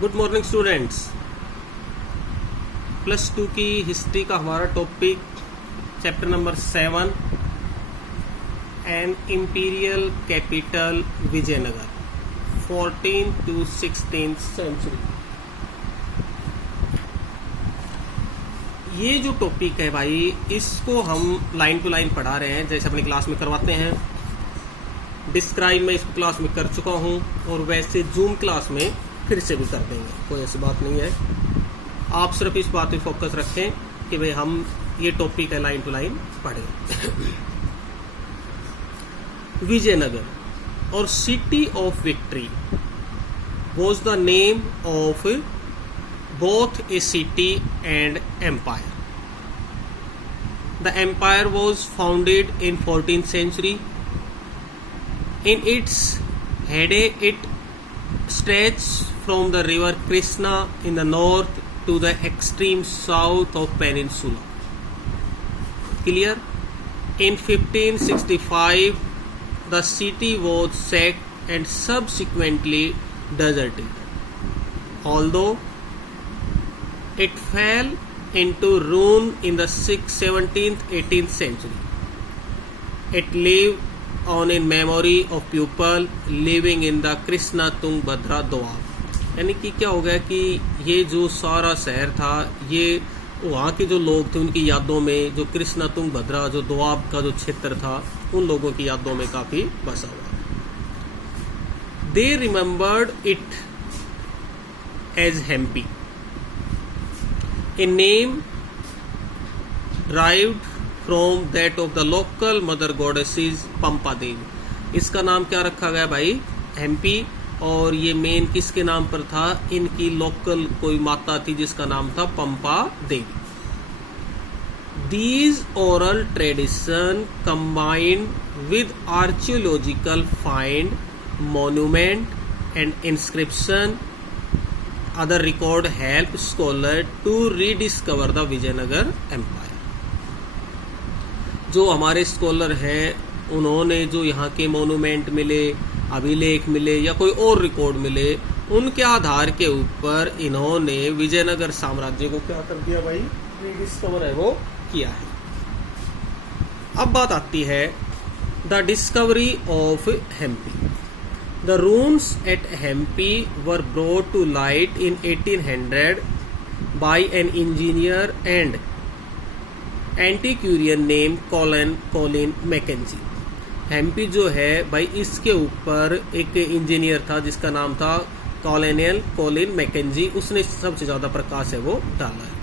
Good morning students. +2 की history का हमारा topic chapter number 7 an imperial capital Vijayanagar 14th to 16th century. ये जो टॉपिक है भाई, इसको हम लाइन टू लाइन पढ़ा रहे हैं जैसे अपनी क्लास में करवाते हैं। डिस्क्राइब में इसको क्लास में कर चुका हूँ और वैसे जूम क्लास में फिर से भी कर देंगे, कोई ऐसी बात नहीं है। आप सिर्फ इस बात पे फोकस रखें कि भाई हम ये टॉपिक है लाइन टू लाइन पढ़ें। विजयनगर और city of victory was the name of both a city and empire. The empire was founded in 14th century. In its heyday, it stretched from the river Krishna in the north to the extreme south of peninsula. Clear? In 1565, the city was sacked and subsequently deserted. Although it fell into ruin in the 17th, 18th century, it lived on in memory of people living in the Krishna Tungabhadra doab. यानी कि क्या हो गया कि ये जो सारा शहर था, ये वहाँ के जो लोग थे उनकी यादों में जो कृष्णा तुंगभद्रा जो दोआब का जो क्षेत्र था उन लोगों की यादों में काफी बसा हुआ। They remembered it as Hampi, a name derived from that of the local mother goddesses Pampa Devi. इसका नाम क्या रखा गया भाई? हेम्पी। और ये मेन किसके नाम पर था? इनकी लोकल कोई माता थी जिसका नाम था पंपा देवी। These oral tradition combined with archaeological find, monument and inscription, other record help scholar to rediscover the Vijayanagar Empire. जो हमारे स्कॉलर हैं उन्होंने जो यहाँ के मोन्यूमेंट मिले, अभिलेख मिले या कोई और रिकॉर्ड मिले, उनके आधार के ऊपर इन्होंने विजयनगर साम्राज्य को क्या कर दिया भाई? रिडिस्कवर है वो किया है। अब बात आती है the discovery of Hampi. The ruins at Hampi were brought to light in 1800 by an engineer and antiquarian named Colin Mackenzie. Hampi जो है भाई, इसके ऊपर एक इंजीनियर था जिसका नाम था कॉलिन मैकेंजी। उसने सबसे ज्यादा प्रकाश है वो डाला है।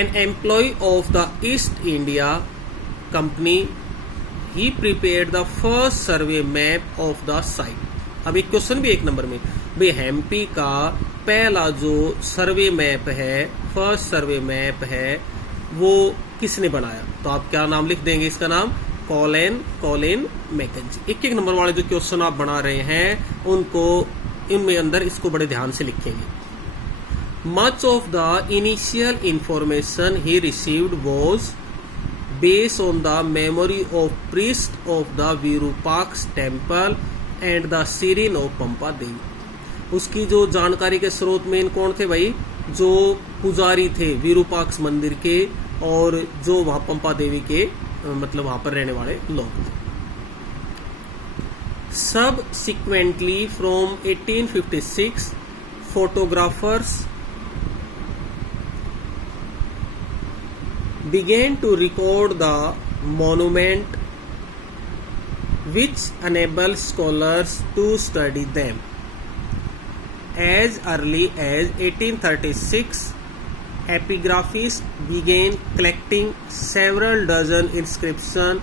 An employee of the East India company, he prepared the first survey map of the site. अब एक क्वेश्चन भी 1 नंबर में भाई, हेम्पी का पहला जो सर्वे मैप है, फर्स्ट सर्वे मैप है, वो किसने बनाया? तो आप क्या नाम लिख देंगे? इसका नाम कॉलिन मैकेंजी। 1-1 नंबर वाले जो क्वेश्चन आप बना रहे हैं उनको इनमें अंदर इसको बड़े ध्यान से लिखेंगे। Much of the initial information ही received was based on the memory of priest of the Virupaksha temple and the shrine of Pampa Devi. उसकी जो जानकारी के स्रोत मेन कौन थे भाई? जो पुजारी थे विरूपाक्ष मंदिर के और जो वहां पंपा देवी के मतलब वहां पर रहने वाले लोग थे। Subsequently, from 1856, photographers began to record the monument, which enabled scholars to study them. As early as 1836, epigraphists began collecting several dozen inscriptions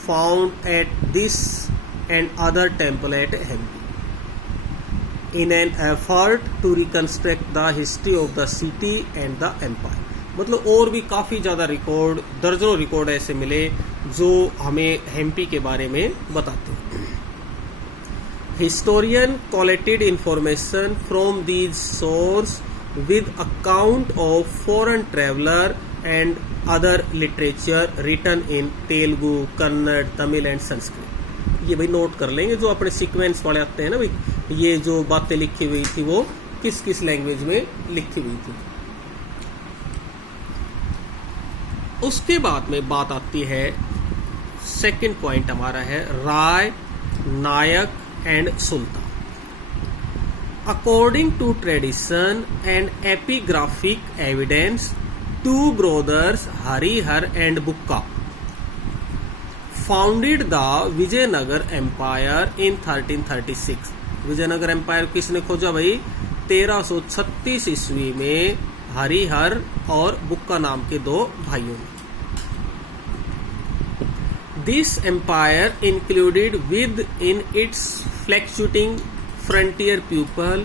found at this and other temple at Hampi in an effort to reconstruct the history of the city and the empire. मतलब और भी काफी ज्यादा record, दर्जनों record ऐसे मिले जो हमें हेम्पी के बारे में बताते हैं। Historian collated information from these sources with account of foreign traveler and other literature written in Telugu, Kannada, Tamil and Sanskrit. ये भाई नोट कर लेंगे, जो अपने सीक्वेंस वाले आते हैं ना भाई, ये जो बातें लिखी हुई थी वो किस किस लैंग्वेज में लिखी हुई थी। उसके बाद में बात आती है, सेकंड पॉइंट हमारा है Raya, Nayaka and sultan. According to tradition and epigraphic evidence, two brothers Harihar and Bukka founded the Vijayanagar Empire in 1336। Vijayanagar empire किसने खोजा भाई? 1336 ईस्वी में हरिहर और बुक्का नाम के दो भाइयों ने। This empire included within its fluctuating frontier people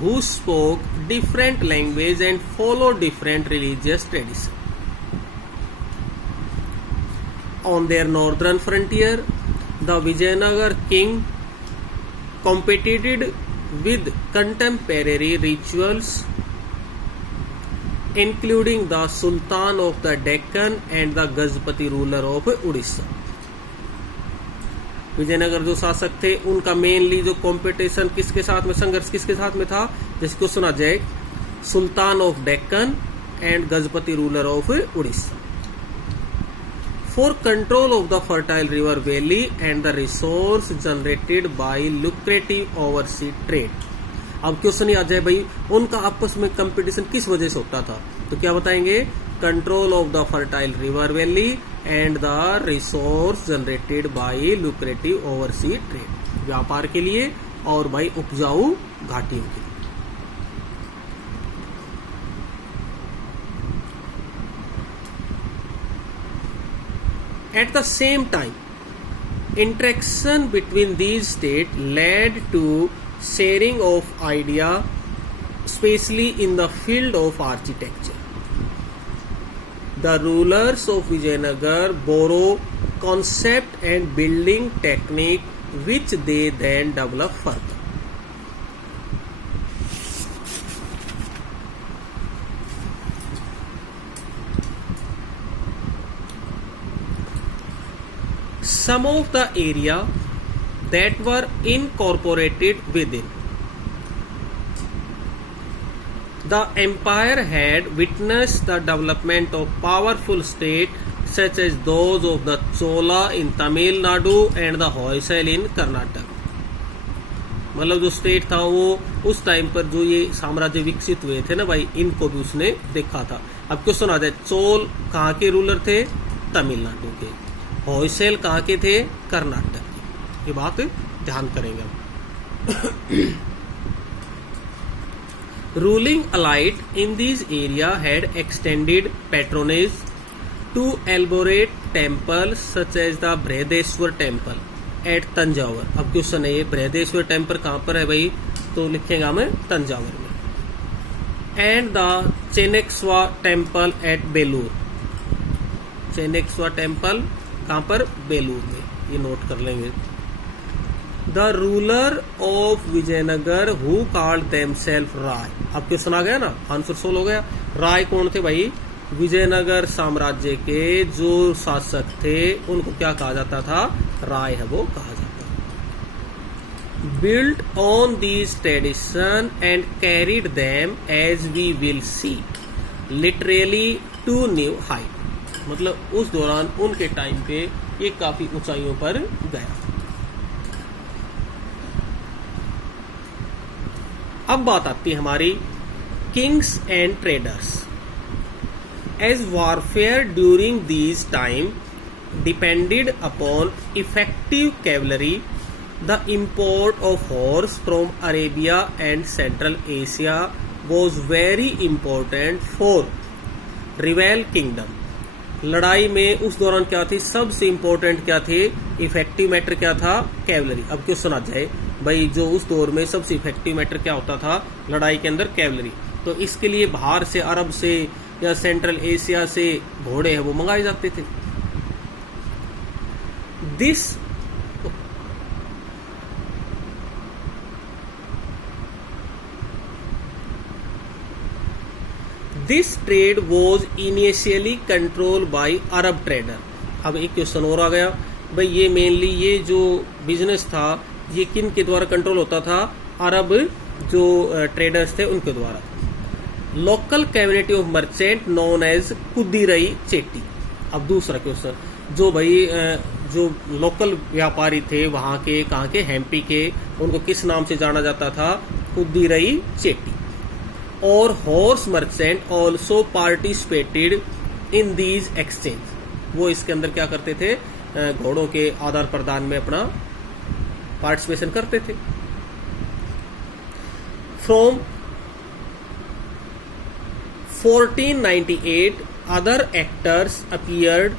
who spoke different language and followed different religious traditions. On their northern frontier, the Vijayanagar king competed with contemporary rituals, including the Sultan of the Deccan and the Gajapati ruler of Odisha. Vijayanagar जो शासक थे उनका mainly जो competition किसके साथ में, संघर्ष किसके साथ में था? जिसको सुना जाए, sultan of Deccan and Gajapati ruler of Orissa, for control of the fertile river valley and the resource generated by lucrative overseas trade. अब क्वेश्चन ही आ जाए भाई, उनका आपस में कंपटीशन किस वजह से होता था? तो क्या बताएंगे? Control of the fertile river valley and the resource generated by lucrative overseas trade, व्यापार के लिए और भाई उपजाऊ घाटियों के लिए। At the same time, interaction between these states led to sharing of idea, especially in the field of architecture. The rulers of Vijayanagar borrow concept and building technique which they then develop further. Some of the area that were incorporated within the empire had witnessed the development of powerful states such as those of the Chola in Tamil Nadu and the Hoysala in Karnataka। मतलब जो state था वो उस time पर जो ये साम्राज्य विकसित हुए थे ना भाई, इनको भी उसने देखा था। अब क्वेश्चन आ जाए, चोल कहाँ के रूलर थे? तमिलनाडु के। होयसल कहाँ के थे? कर्नाटक के। ये बात ध्यान करेंगे हम। Ruling elite in this area had extended patronage to elaborate temples such as the Brihadeshwara temple at Thanjavur. अब क्वेश्चन है, ये बृहदेश्वर टेम्पल कहाँ पर है भाई? तो लिखेंगे हमें तंजावर में। And the Chennakeshava temple at Belur. Chennakeshava temple कहाँ पर? बेलूर में। ये नोट कर लेंगे। The ruler of Vijayanagara who called themselves Raya. अब क्वेश्चन आ गया ना, आंसर सोल्व हो गया। राय कौन थे भाई? विजयनगर साम्राज्य के जो शासक थे उनको क्या कहा जाता था? राय है वो कहा जाता था। Built on these tradition and carried them as we will see literally to new height. मतलब उस दौरान उनके टाइम पे ये काफी ऊंचाइयों पर गया। अब बात आती है हमारी kings and traders. As warfare during these time depended upon effective cavalry, the import of horse from Arabia and central Asia was very important for rival kingdom. लड़ाई में उस दौरान क्या थी? सबसे इंपॉर्टेंट क्या थे? इफेक्टिव मैटर क्या था? कैवलरी। अब क्वेश्चन आ जाए भाई, जो उस दौर में सबसे इफेक्टिव मैटर क्या होता था लड़ाई के अंदर? कैवलरी। तो इसके लिए बाहर से, अरब से या सेंट्रल एशिया से घोड़े हैं वो मंगाए जाते थे। This trade was initially control by Arab trader. अब एक क्वेश्चन और आ गया भाई, ये मेनली ये जो बिजनेस था ये किन के द्वारा कंट्रोल होता था? अरब जो ट्रेडर्स थे उनके द्वारा। Local community of merchant known as Kudirai Chetti. अब दूसरा क्वेश्चन, जो भाई जो लोकल व्यापारी थे वहां के, कहाँ के, हेम्पी के, उनको किस नाम से जाना जाता था? कुदीरई चेट्टी। और horse merchant also participated in these exchange. वो इसके अंदर क्या करते थे? घोड़ों के आदान प्रदान में अपना पार्टिसिपेशन करते थे। From 1498 other actors appeared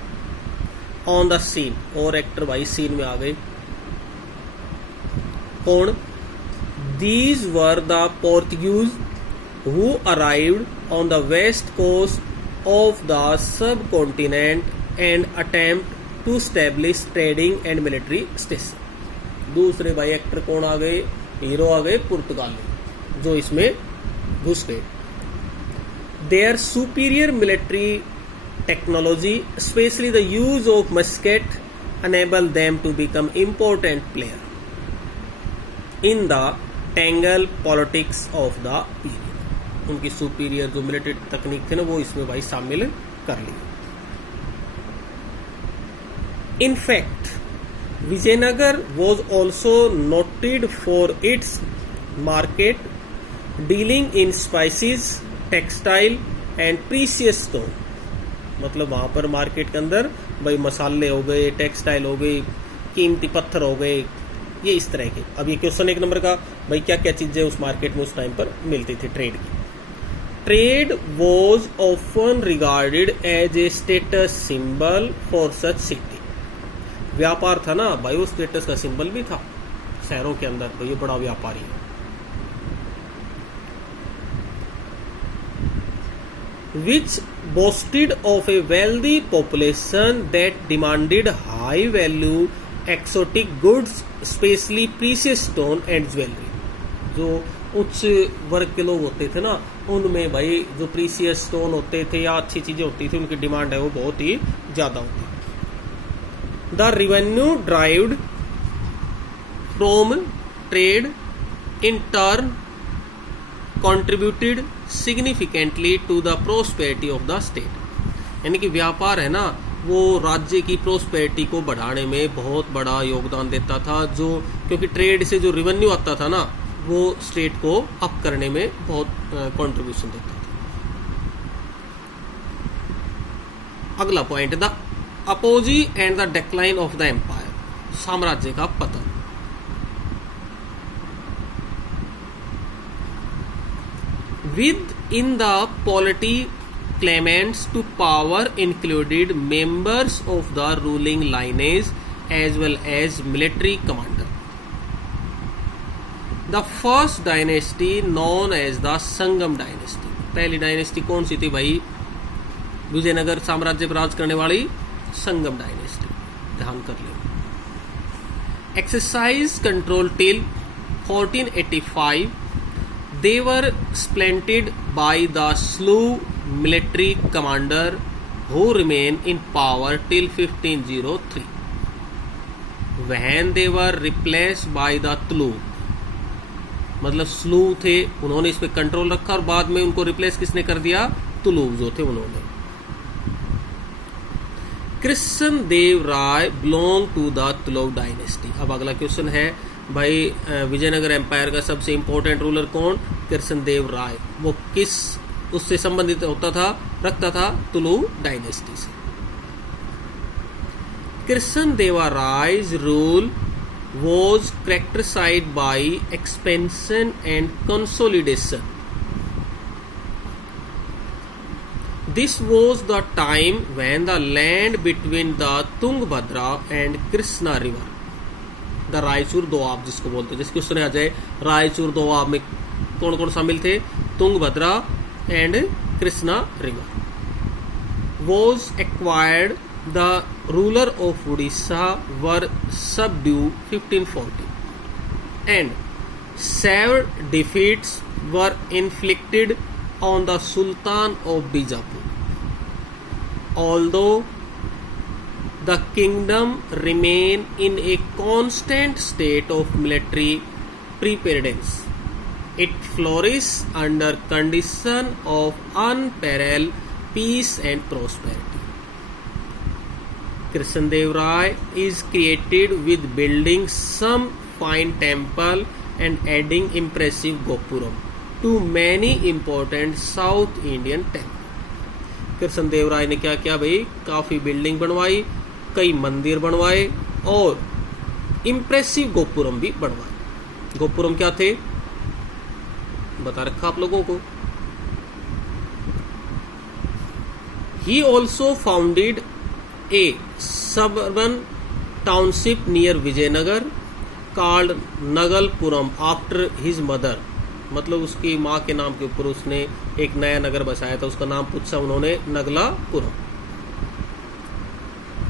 on the scene. और एक्टर भाई सीन में आ गए। कौन? These were the Portuguese who arrived on the west coast of the subcontinent and attempt to establish trading and military station। दूसरे भाई एक्टर कौन आ गए? हीरो आ गए पुर्तगाली, जो इसमें घुस गए। Their superior military technology, especially the use of musket, enabled them to become important player in the tangle politics of the period। उनकी सुपीरियर जो मिलिट्री तकनीक थी ना, वो इसमें भाई शामिल कर ली। In fact Vijayanagara was also noted for its market dealing in spices, textile and precious stone. मतलब वहां पर मार्केट के अंदर भाई मसाले हो गए, टेक्सटाइल हो गई, कीमती पत्थर हो गए, ये इस तरह के। अब ये क्वेश्चन 1 नंबर का, भाई क्या क्या चीजें उस मार्केट में उस टाइम पर मिलती थी ट्रेड की। Trade was often regarded as a status symbol for such city. व्यापार था ना भाई, वो स्टेटस का सिंबल भी था शहरों के अंदर, भाई ये बड़ा व्यापारी है। Which boasted of a wealthy population that demanded high value exotic goods, especially precious stone and jewellery. जो उच्च वर्ग के लोग होते थे ना, उनमें भाई जो प्रीशियस स्टोन होते थे या अच्छी चीजें होती थी, उनकी डिमांड है वो बहुत ही ज्यादा होती थी। The revenue derived from trade in turn contributed significantly to the prosperity of the state. यानी कि व्यापार है ना, वो राज्य की प्रोस्पेरिटी को बढ़ाने में बहुत बड़ा योगदान देता था। जो क्योंकि ट्रेड से जो रेवेन्यू आता था ना, वो स्टेट को अप करने में बहुत कंट्रीब्यूशन देता था। अगला point, the apogee and the decline of the empire. साम्राज्य का पतन। Within the polity claimants to power included members of the ruling lineage as well as military commander. The first dynasty known as the Sangam dynasty। पहली dynasty कौन सी थी भाई? विजयनगर साम्राज्य पर राज करने वाली संगम डायनेस्टी, ध्यान कर लो। Exercise control till 1485। They were splintered by the slew military commander who remained in power till 1503 when they were replaced by the Tulu। मतलब स्लू थे, उन्होंने इस पे कंट्रोल रखा और बाद में उनको रिप्लेस किसने कर दिया? तुलू जो थे उन्होंने। Krishna Deva Raya belong to the Tulu dynasty. अब अगला क्वेश्चन है भाई, विजयनगर एम्पायर का सबसे इंपॉर्टेंट रूलर कौन? कृष्ण देव राय। वो किस उससे संबंधित होता था, रखता था? तुलु डायनेस्टी से। कृष्ण देवा राय's rule was characterized by expansion and consolidation। This was the time when the land between the Tungabhadra and Krishna river, the Raichur Doab जिसको बोलते हैं, जिसके क्वेश्चन आ जाए रायचूर दोआब में कौन कौन शामिल थे? Tungabhadra and Krishna river. Was acquired the ruler of Orissa were subdued 1540 and several defeats were inflicted on the sultan of Bijapur. Although the kingdom remained in a constant state of military preparedness It flourished under condition of unparalleled peace and prosperity. Krishnadevrai is created with building some fine temple and adding impressive gopuram to many important South Indian temples. Krishnadevaraya ने क्या किया भाई, काफी building बनवाई, कई मंदिर बनवाए और इम्प्रेसिव गोपुरम भी बनवाए। गोपुरम क्या थे बता रखा आप लोगों को। He also founded a suburban township near Vijayanagar called Nagalpuram after his mother, मतलब उसकी माँ के नाम के ऊपर उसने एक नया नगर बसाया था, उसका नाम पूछा उन्होंने नगलापुरम।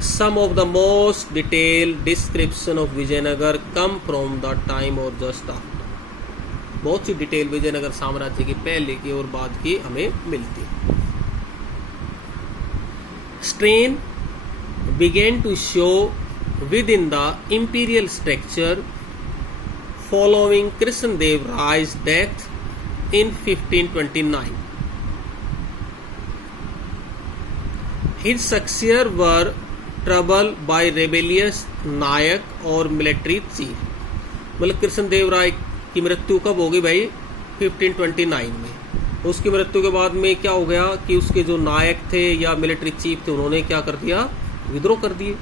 Some of the most detailed description of Vijayanagar come from the time or just after. बहुत सी डिटेल विजयनगर साम्राज्य की पहले की और बाद की हमें मिलती है। Strain began to show within the imperial structure following Krishnadev Rai's death in 1529. His successors were troubled by rebellious नायक और मिलिट्री चीफ। मतलब कृष्णदेव राय की मृत्यु कब हो गई भाई 1529 में। उसकी मृत्यु के बाद में क्या हो गया कि उसके जो नायक थे या मिलिट्री चीफ थे उन्होंने क्या कर दिया, विद्रोह कर दिए।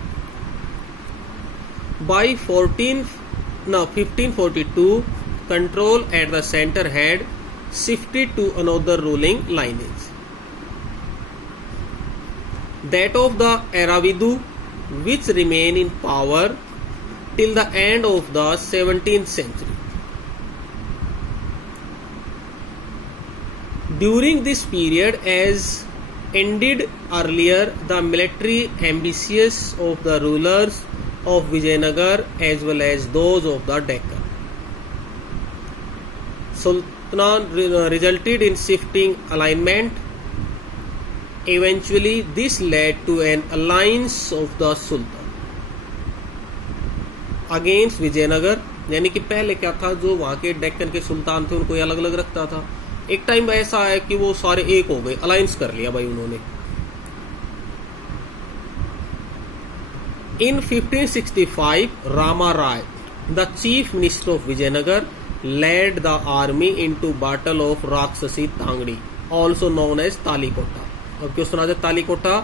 By 1542, control at the center had shifted to another ruling lineage, that of the Aravidu, which remained in power till the end of the 17th century. During this period, as ended earlier, the military ambitions of the rulers of Vijayanagar as well as those of the Deccan Sultan resulted in shifting alignment. Eventually, this led to an alliance of the Sultan against Vijayanagar। यानी कि पहले क्या था, जो वहां के डेक्कन के सुल्तान थे उनको अलग अलग रखता था। एक टाइम ऐसा है कि वो सारे एक हो गए, अलायंस कर लिया भाई उन्होंने। In 1565, Rama Rai, the chief minister of Vijayanagar, led the army into battle of Rakshasi Tangdi, also known as Talikota। अब क्यों सुना जाए तालीकोटा,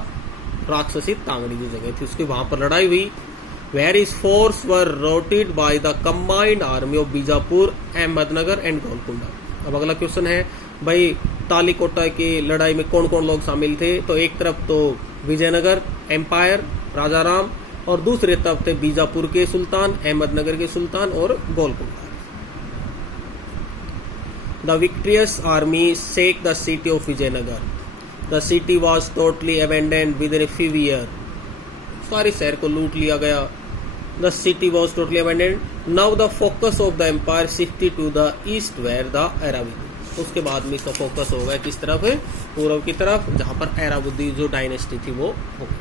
राक्षसी तांगड़ी जो जगह थी उसके वहां पर लड़ाई हुई। Where his force were routed by the combined army of Bijapur, Ahmednagar and Golconda. अब अगला क्वेश्चन है भाई तालीकोटा की लड़ाई में कौन कौन लोग शामिल थे। तो एक तरफ तो विजयनगर एम्पायर राजा राम और दूसरे तरफ थे बीजापुर के सुल्तान, अहमदनगर के सुल्तान और Golconda. The victorious army sacked the city of Vijayanagar. The city was totally abandoned within a few years. सारे शहर को लूट लिया गया। The city was totally abandoned. Now the focus of the empire shifted to the east where the Arabidu। उसके बाद में इसका फोकस हो गया किस तरफ, पूर्व की तरफ, जहां पर एराबुद्दी जो डायनेस्टी थी वो हो गई।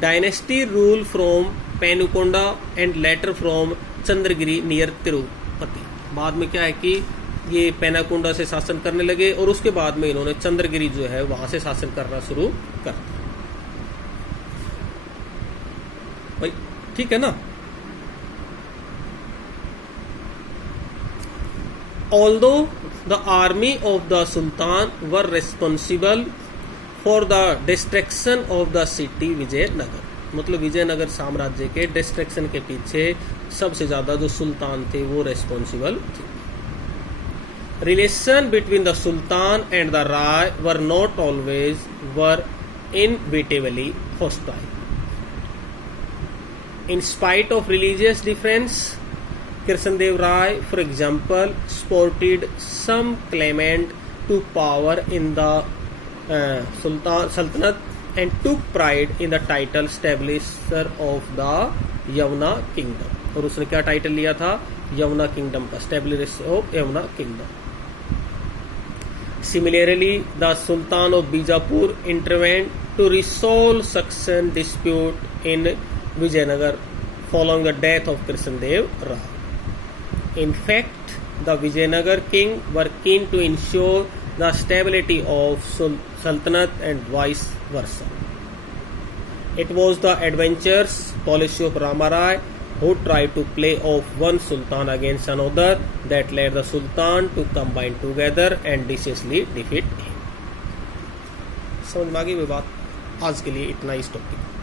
Dynasty rule from Penukonda and later from Chandragiri near Tirupati. बाद में क्या है कि ये पेनाकोंडा से शासन करने लगे और उसके बाद में इन्होंने चंद्रगिरी जो है वहां से शासन करना शुरू कर दिया। भाई ठीक है ना। Although the army of the Sultan were responsible for the destruction of the city Vijayanagar, मतलब विजयनगर साम्राज्य के डिस्ट्रक्शन के पीछे सबसे ज्यादा जो सुल्तान थे वो रेस्पॉन्सिबल थे। Relation between the Sultan and the Rai were not always were inevitably hostile. In spite of religious difference, Krishnadev Rai, for example, sported some claimant to power in the Sultanate and took pride in the title establisher of the Yavana kingdom। और उसने क्या title लिया था, Yamuna kingdom का, establisher of Yamuna kingdom. Similarly, the Sultan of Bijapur intervened to resolve succession dispute in Vijayanagar following the death of Krishnadev Rai. In fact, the Vijayanagar king were keen to ensure the stability of Sultanate and vice versa. It was the adventurous policy of Ramaraj, who tried to play off one sultan against another, that led the sultan to combine together and decisively defeat him. समझ में आ गई बात? आज के लिए इतना इस topic.